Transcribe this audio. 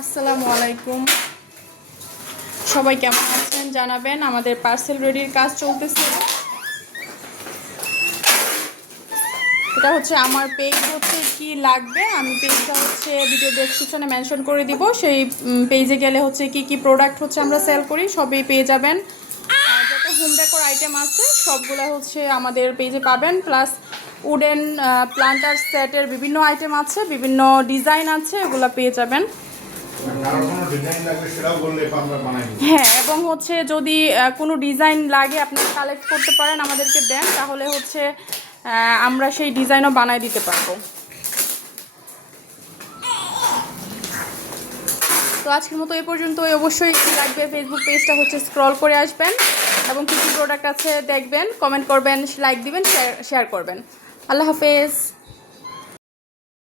আসসালামু আলাইকুম। সবাই কেমন আছেন জানাবেন। আমাদের পার্সেল রেডির কাজ চলতেছে। এটা হচ্ছে আমার পেজ, হচ্ছে কি লাগবে আমি পেজটা হচ্ছে ভিডিও ডেসক্রিপশনে মেনশন করে দিব। সেই পেজে গেলে হচ্ছে কি কি প্রোডাক্ট হচ্ছে আমরা সেল করি সবই পেয়ে যাবেন। যত হোম ডেকোর আইটেম আছে সবগুলো হচ্ছে আমাদের পেজে পাবেন। প্লাস উডেন প্লান্টার সেটের বিভিন্ন আইটেম আছে, বিভিন্ন ডিজাইন আছে, এগুলো পেয়ে যাবেন। হ্যাঁ, এবং হচ্ছে যদি কোনো ডিজাইন লাগে আপনারা কালেক্ট করতে পারেন, আমাদেরকে দেন, তাহলে হচ্ছে আমরা সেই ডিজাইনও বানাই দিতে পারবো। তো আজকের মতো এ পর্যন্তই। অবশ্যই কী লাগবে ফেসবুক পেজটা হচ্ছে স্ক্রল করে আসবেন এবং কী কী প্রোডাক্ট আছে দেখবেন, কমেন্ট করবেন, লাইক দিবেন, শেয়ার করবেন। আল্লাহ হাফেজ।